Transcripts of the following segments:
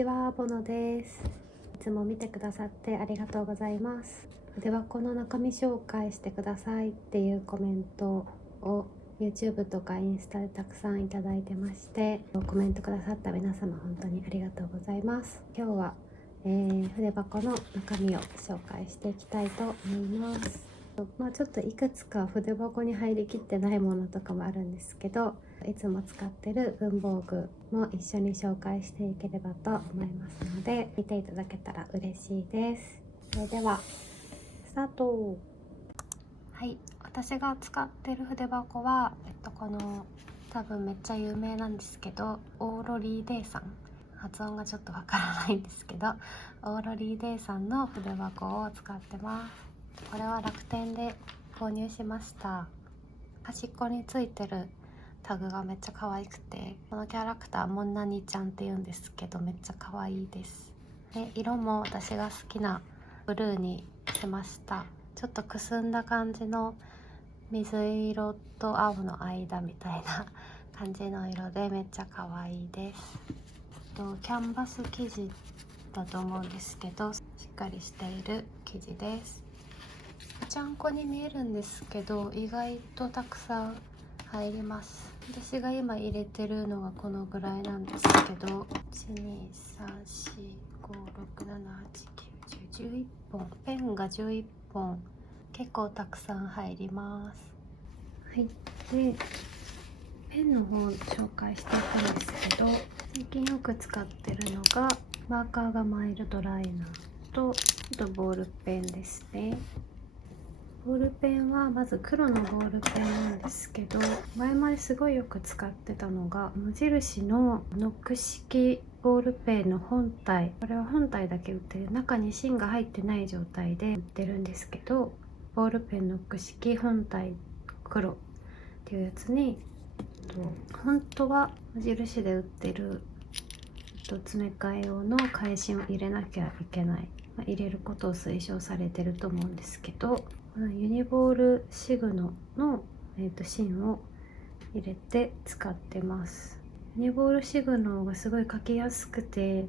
ちは、ボノです。いつも見てくださってありがとうございます。筆箱の中身紹介してくださいっていうコメントを YouTube とかインスタでたくさんいただいてまして、コメントくださった皆様本当にありがとうございます。今日は、筆箱の中身を紹介していきたいと思います。ちょっといくつか筆箱に入りきってないものとかもあるんですけど、いつも使ってる文房具も一緒に紹介していければと思いますので、見ていただけたら嬉しいです。それではスタート。はい、私が使ってる筆箱は、この多分めっちゃ有名なんですけど、オーロリーデイさん、発音がちょっとわからないんですけど、オーロリーデイさんの筆箱を使ってます。これは楽天で購入しました。端っこについてるタグがめっちゃ可愛くて、このキャラクターモンナニちゃんって言うんですけど、めっちゃ可愛いです。で、色も私が好きなブルーにしました。ちょっとくすんだ感じの水色と青の間みたいな感じの色でめっちゃ可愛いです。キャンバス生地だと思うんですけど、しっかりしている生地です。ぺちゃんこに見えるんですけど、意外とたくさん入ります。私が今入れてるのがこのぐらいなんですけど、1234567891011本、ペンが11本、結構たくさん入ります。はい、でペンの方を紹介していくんですけど、最近よく使ってるのがマーカーがマイルドライナーと、あとボールペンですね。ボールペンはまず黒のボールペンなんですけど、前まですごいよく使ってたのが無印のノック式ボールペンの本体。これは本体だけ売ってる、中に芯が入ってない状態で売ってるんですけど、ボールペンノック式本体黒っていうやつに、本当は無印で売ってる詰め替え用の返しを入れなきゃいけない、入れることを推奨されてると思うんですけど、このユニボールシグノの、芯を入れて使ってます。ユニボールシグノがすごい書きやすくて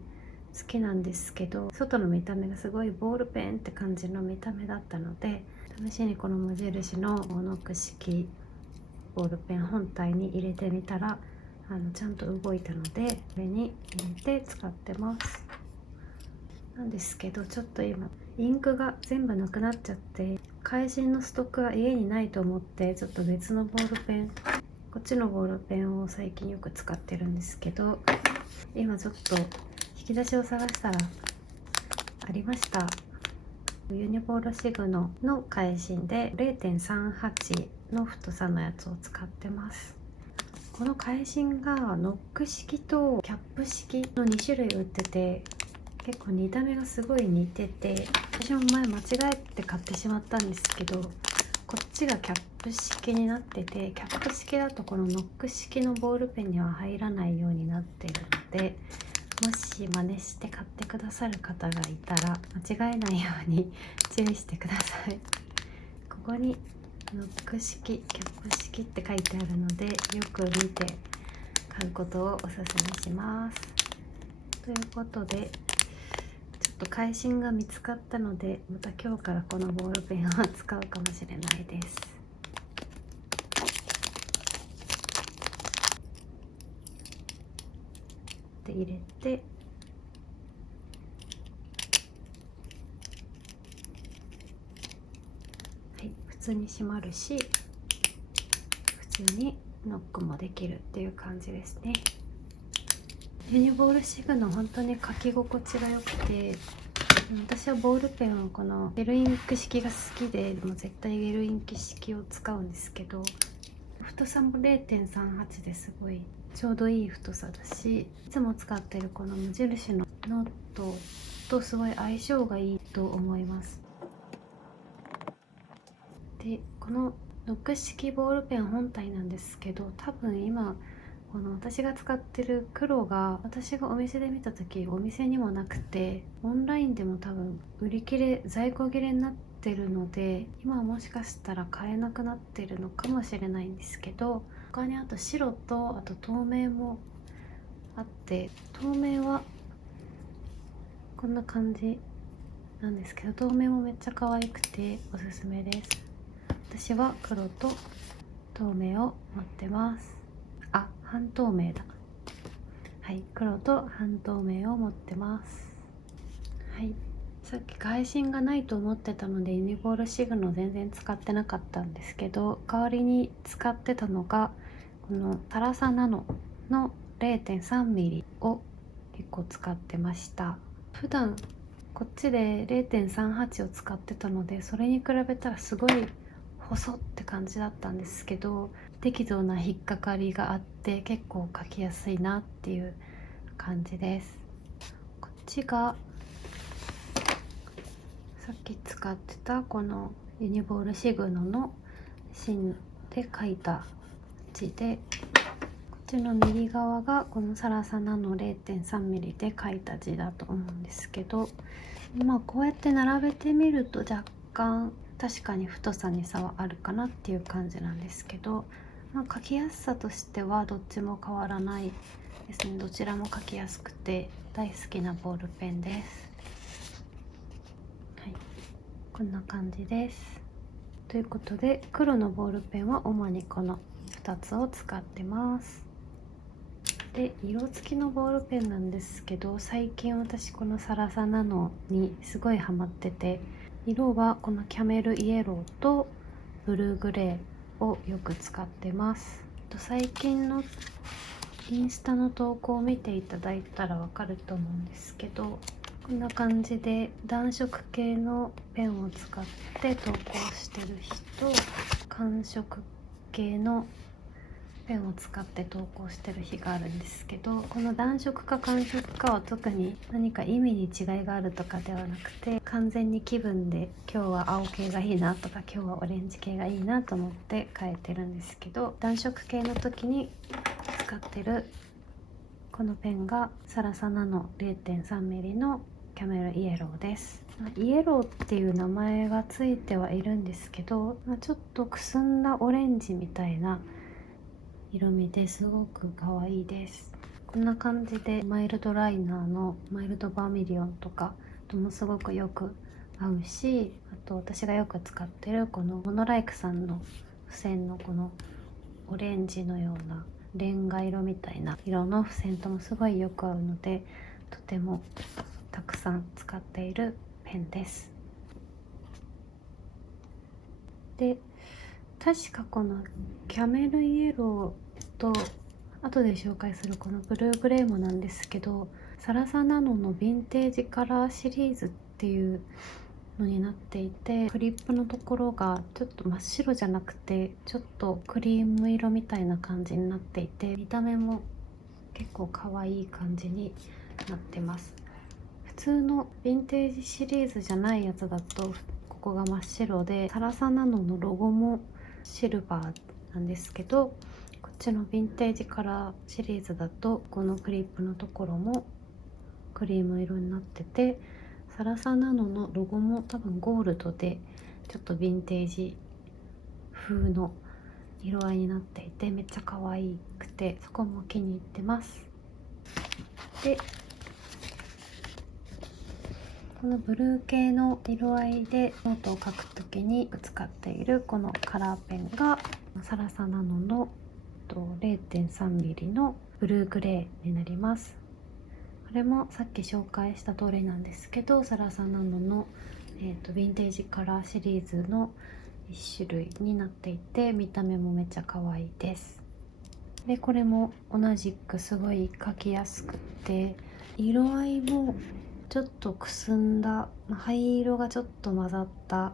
好きなんですけど、外の見た目がすごいボールペンって感じの見た目だったので、試しにこの無印のノック式ボールペン本体に入れてみたら、ちゃんと動いたので、これに入れて使ってます。なんですけど、ちょっと今インクが全部なくなっちゃって、返しのストックが家にないと思って、ちょっと別のボールペン、こっちのボールペンを最近よく使ってるんですけど、今ちょっと引き出しを探したらありました。ユニボールシグノの返しで 0.38 の太さのやつを使ってます。この返しがノック式とキャップ式の2種類売ってて、結構見た目がすごい似てて、私も前間違えて買ってしまったんですけど、こっちがキャップ式になってて、キャップ式だとこのノック式のボールペンには入らないようになってるので、もし真似して買ってくださる方がいたら間違えないように注意してください。ここにノック式、キャップ式って書いてあるので、よく見て買うことをおすすめします。ということで、ちょっと返しが見つかったので、また今日からこのボールペンを使うかもしれないです。で、入れて、はい、普通に閉まるし、普通にノックもできるっていう感じですね。ユニボールシグの本当に書き心地が良くて、私はボールペンはこのゲルインク式が好きで、もう絶対ゲルインク式を使うんですけど、太さも 0.38 ですごいちょうどいい太さだし、いつも使ってるこの無印のノートとすごい相性がいいと思います。で、このノック式ボールペン本体なんですけど、多分今この私が使ってる黒が、私がお店で見た時お店にもなくて、オンラインでも多分売り切れ、在庫切れになってるので、今はもしかしたら買えなくなってるのかもしれないんですけど、他にあと白と、あと透明もあって、透明はこんな感じなんですけど、透明もめっちゃ可愛くておすすめです。私は黒と透明を持ってます。あ、半透明だ。はい、黒と半透明を持ってます。はい、さっき外信がないと思ってたのでユニボールシグノ全然使ってなかったんですけど、代わりに使ってたのがこのサラサナノの 0.3mm を結構使ってました。普段こっちで 0.38 を使ってたので、それに比べたらすごい細って感じだったんですけど、適度な引っかかりがあって結構描きやすいなっていう感じです。こっちがさっき使ってたこのユニボールシグノの芯で書いた字で、こっちの右側がこのサラサナの 0.3mm で書いた字だと思うんですけど、まあこうやって並べてみると若干確かに太さに差はあるかなっていう感じなんですけど、まあ、書きやすさとしてはどっちも変わらないですね。どちらも書きやすくて大好きなボールペンです。はい、こんな感じです。ということで黒のボールペンは主にこの2つを使ってます。で、色付きのボールペンなんですけど、最近私このサラサナノにすごいハマってて、色はこのキャメルイエローとブルーグレーをよく使ってます。最近のインスタの投稿を見ていただいたらわかると思うんですけど、こんな感じで暖色系のペンを使って投稿してる人、寒色系のペンを使って投稿してる日があるんですけど、この暖色か寒色かは特に何か意味に違いがあるとかではなくて、完全に気分で今日は青系がいいなとか今日はオレンジ系がいいなと思って変えてるんですけど、暖色系の時に使ってるこのペンがサラサナの 0.3mm のキャメルイエローです。イエローっていう名前がついてはいるんですけど、ちょっとくすんだオレンジみたいな色味ですごく可愛いです。こんな感じでマイルドライナーのマイルドバーミリオンとかともすごくよく合うし、あと私がよく使ってるこのモノライクさんの付箋のこのオレンジのようなレンガ色みたいな色の付箋ともすごいよく合うので、とてもたくさん使っているペンです。で、確かこのキャメルイエローと後で紹介するこのブルーグレーもなんですけど、サラサナノのヴィンテージカラーシリーズっていうのになっていて、クリップのところがちょっと真っ白じゃなくてちょっとクリーム色みたいな感じになっていて、見た目も結構可愛い感じになってます。普通のヴィンテージシリーズじゃないやつだとここが真っ白で、サラサナノのロゴもシルバーなんですけど、こっちのヴィンテージカラーシリーズだとこのクリップのところもクリーム色になってて、サラサナノのロゴも多分ゴールドでちょっとヴィンテージ風の色合いになっていてめっちゃ可愛くて、そこも気に入ってます。で、このブルー系の色合いでノートを書くときに使っているこのカラーペンがサラサナノの 0.3mm のブルーグレーになります。これもさっき紹介した通りなんですけど、サラサナノの、ヴィンテージカラーシリーズの1種類になっていて、見た目もめっちゃ可愛いです。で、これも同じくすごい描きやすくて、色合いもちょっとくすんだ灰色がちょっと混ざった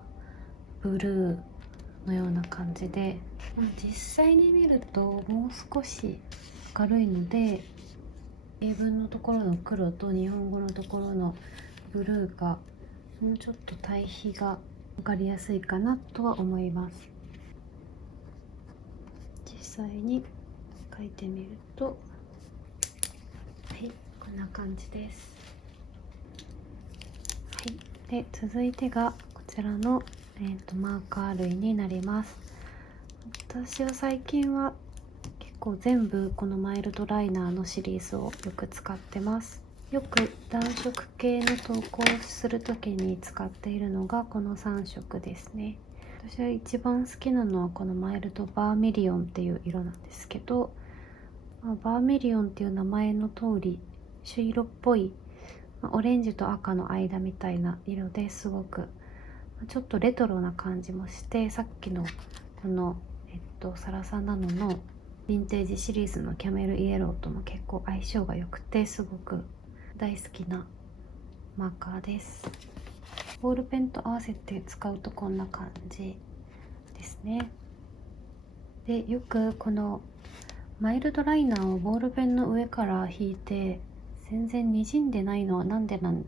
ブルーのような感じで、実際に見るともう少し明るいので、英文のところの黒と日本語のところのブルーがもうちょっと対比が分かりやすいかなとは思います。実際に書いてみると、はい、こんな感じです。はい、で続いてがこちらの、マーカー類になります。私は最近は結構全部このマイルドライナーのシリーズをよく使ってます。よく暖色系の投稿をする時に使っているのがこの3色ですね。私は一番好きなのはこのマイルドバーミリオンっていう色なんですけど、バーミリオンっていう名前の通り朱色っぽい、オレンジと赤の間みたいな色ですごくちょっとレトロな感じもして、さっきのこの、サラサナノのヴィンテージシリーズのキャメルイエローとも結構相性が良くて、すごく大好きなマーカーです。ボールペンと合わせて使うとこんな感じですね。で、よくこのマイルドライナーをボールペンの上から引いて全然にじんでないのはなんでなん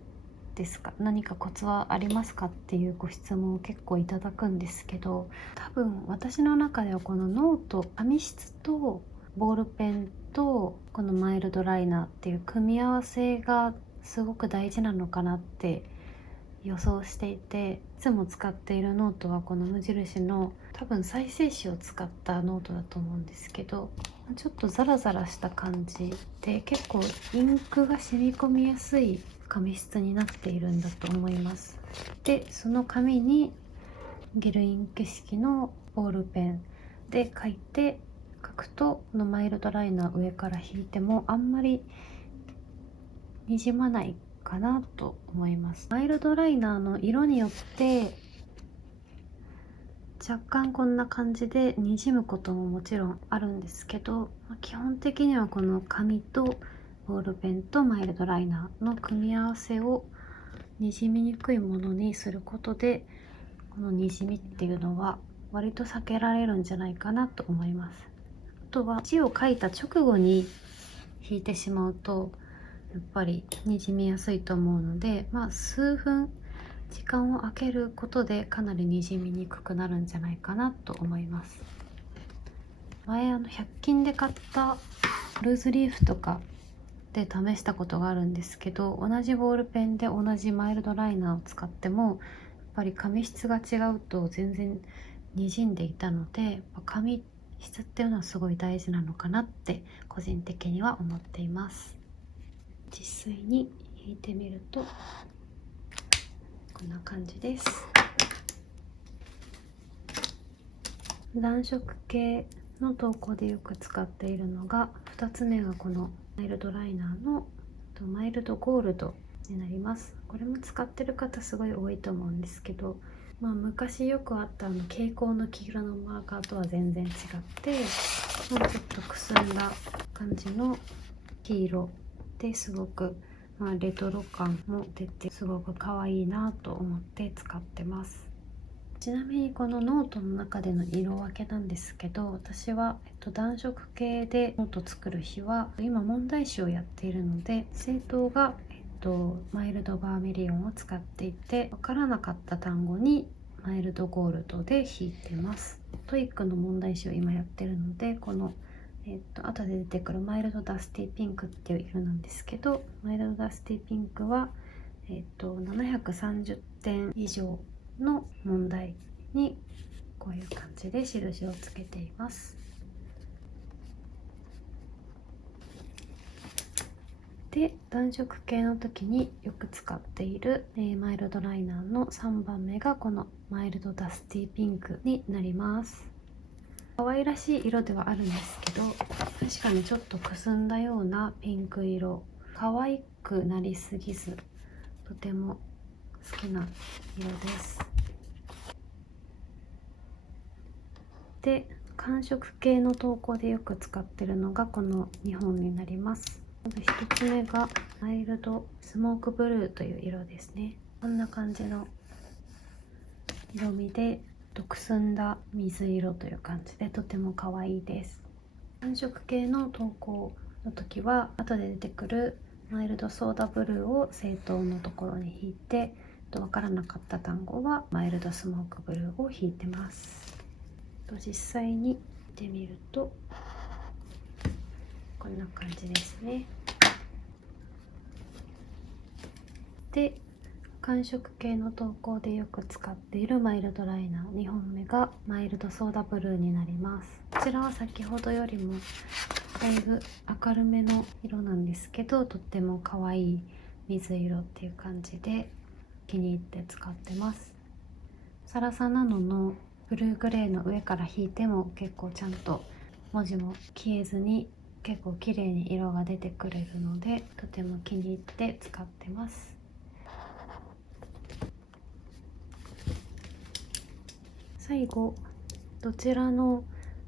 ですか、何かコツはありますかっていうご質問を結構いただくんですけど、多分私の中ではこのノート、紙質とボールペンとこのマイルドライナーっていう組み合わせがすごく大事なのかなって予想していて、いつも使っているノートはこの無印の多分再生紙を使ったノートだと思うんですけど、ちょっとザラザラした感じで結構インクが染み込みやすい紙質になっているんだと思います。で、その紙にゲルインク式のボールペンで書くと、このマイルドライナー上から引いてもあんまりにじまないかなと思います。マイルドライナーの色によって若干こんな感じでにじむことももちろんあるんですけど、基本的にはこの紙とボールペンとマイルドライナーの組み合わせをにじみにくいものにすることで、このにじみっていうのは割と避けられるんじゃないかなと思います。あとは字を書いた直後に引いてしまうとやっぱりにじみやすいと思うので、数分時間を空けることでかなりにじみにくくなるんじゃないかなと思います。前100均で買ったルーズリーフとかで試したことがあるんですけど、同じボールペンで同じマイルドライナーを使ってもやっぱり紙質が違うと全然にじんでいたので、紙質っていうのはすごい大事なのかなって個人的には思っています。実際に引いてみるとこんな感じです。暖色系の投稿でよく使っているのが、2つ目がこのマイルドライナーのマイルドゴールドになります。これも使ってる方すごい多いと思うんですけど、昔よくあった蛍光の黄色のマーカーとは全然違って、ちょっとくすんだ感じの黄色ですごくレトロ感も出てすごく可愛いなと思って使ってます。ちなみにこのノートの中での色分けなんですけど、私は、暖色系でノート作る日は今問題集をやっているので、政党が、マイルドバーミリオンを使っていて、分からなかった単語にマイルドゴールドで引いてます。トイックの問題集を今やってるので、この後で出てくるマイルドダスティピンクっていう色なんですけど、マイルドダスティピンクは、730点以上の問題にこういう感じで印をつけています。で、暖色系の時によく使っている、マイルドライナーの3番目がこのマイルドダスティピンクになります。可愛らしい色ではあるんですけど、確かにちょっとくすんだようなピンク色、可愛くなりすぎずとても好きな色です。で、寒色系の投稿でよく使ってるのがこの2本になります。まず1つ目がマイルドスモークブルーという色ですね。こんな感じの色味でくすんだ水色という感じでとても可愛いです。寒色系の投稿の時は後で出てくるマイルドソーダブルーを正答のところに引いて、分からなかった単語はマイルドスモークブルーを引いてます。実際に見てみるとこんな感じですね。で、寒色系の投稿でよく使っているマイルドライナー2本目がマイルドソーダブルーになります。こちらは先ほどよりもだいぶ明るめの色なんですけど、とっても可愛い水色っていう感じで気に入って使ってます。サラサナノのブルーグレーの上から引いても結構ちゃんと文字も消えずに結構綺麗に色が出てくれるので、とても気に入って使ってます。最後、どちらの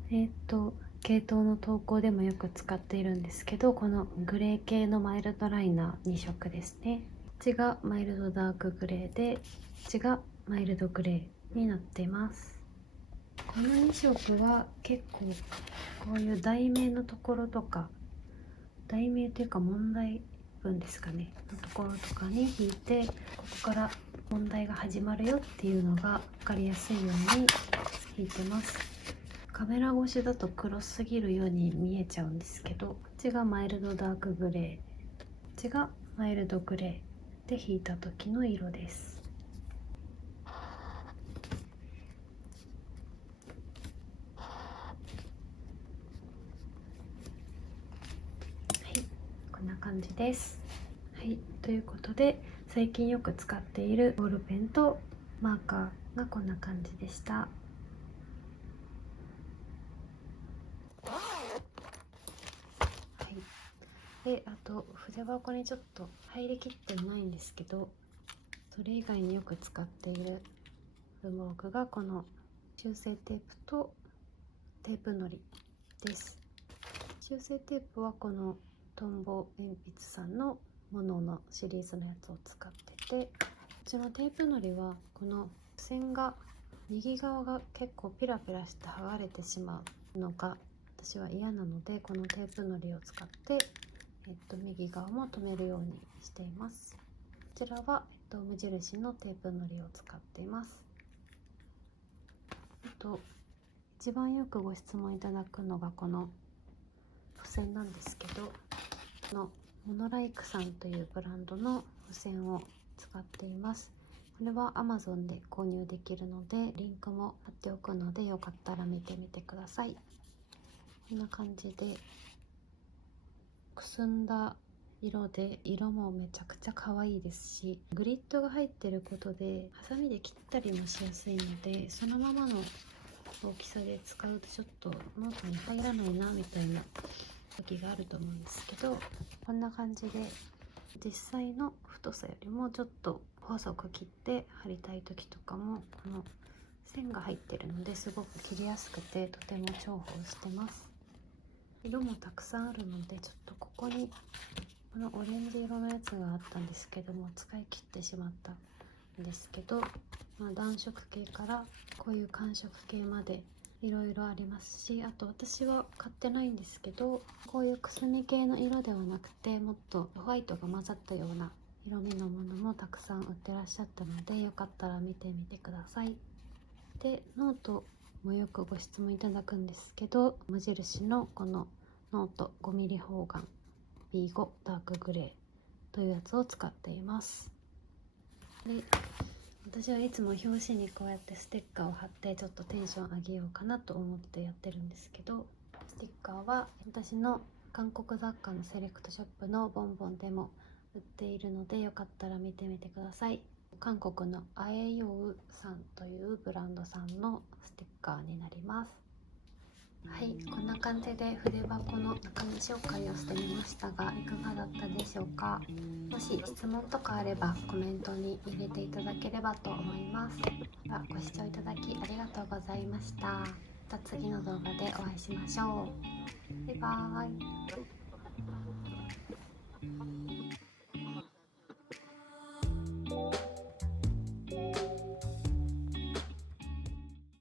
系統の投稿でもよく使っているんですけど、このグレー系のマイルドライナー2色ですね。こっちがマイルドダークグレーで、こっちがマイルドグレーになっています。この2色は結構こういう題名のところとか、題名というか問題文ですかねのところとかに引いて、ここから問題が始まるよっていうのが分かりやすいように引いてます。カメラ越しだと黒すぎるように見えちゃうんですけど、こっちがマイルドダークグレー、こっちがマイルドグレーで引いた時の色です。こんな感じです。はい、ということで最近よく使っているボールペンとマーカーがこんな感じでした。はい、であと筆箱にちょっと入りきってないんですけど、それ以外によく使っている文房具がこの修正テープとテープのりです。修正テープはこのトンボ鉛筆さんのモノのシリーズのやつを使ってて、こっちのテープのりはこの線が右側が結構ピラピラして剥がれてしまうのが私は嫌なので、このテープのりを使って、右側も留めるようにしています。こちらは、無印のテープのりを使っています。一番よくご質問いただくのがこの付箋なんですけど、このモノライクさんというブランドの付箋を使っています。これは Amazon で購入できるのでリンクも貼っておくので、よかったら見てみてください。こんな感じでくすんだ色で、色もめちゃくちゃ可愛いですし、グリッドが入ってることでハサミで切ったりもしやすいので、そのままの大きさで使うとちょっとノートに入らないなみたいな時があると思うんですけど、こんな感じで実際の太さよりもちょっと細く切って貼りたい時とかも、この線が入ってるのですごく切りやすくてとても重宝してます。色もたくさんあるので、ちょっとここにこのオレンジ色のやつがあったんですけども使い切ってしまったんですけど、暖色系からこういう寒色系までいろいろありますし、あと私は買ってないんですけど、こういうくすみ系の色ではなくてもっとホワイトが混ざったような色味のものもたくさん売ってらっしゃったので、よかったら見てみてください。でノートもよくご質問いただくんですけど、無印のこのノート 5mm 方眼 B5 ダークグレーというやつを使っています。で私はいつも表紙にこうやってステッカーを貼ってちょっとテンション上げようかなと思ってやってるんですけど、ステッカーは私の韓国雑貨のセレクトショップのボンボンでも売っているので、よかったら見てみてください。韓国のあえようさんというブランドさんのステッカーになります。はい、こんな感じで筆箱の中身紹介をしてみましたが、いかがだったでしょうか。もし質問とかあればコメントに入れていただければと思います。ではご視聴いただきありがとうございました。また次の動画でお会いしましょう。バイバーイ。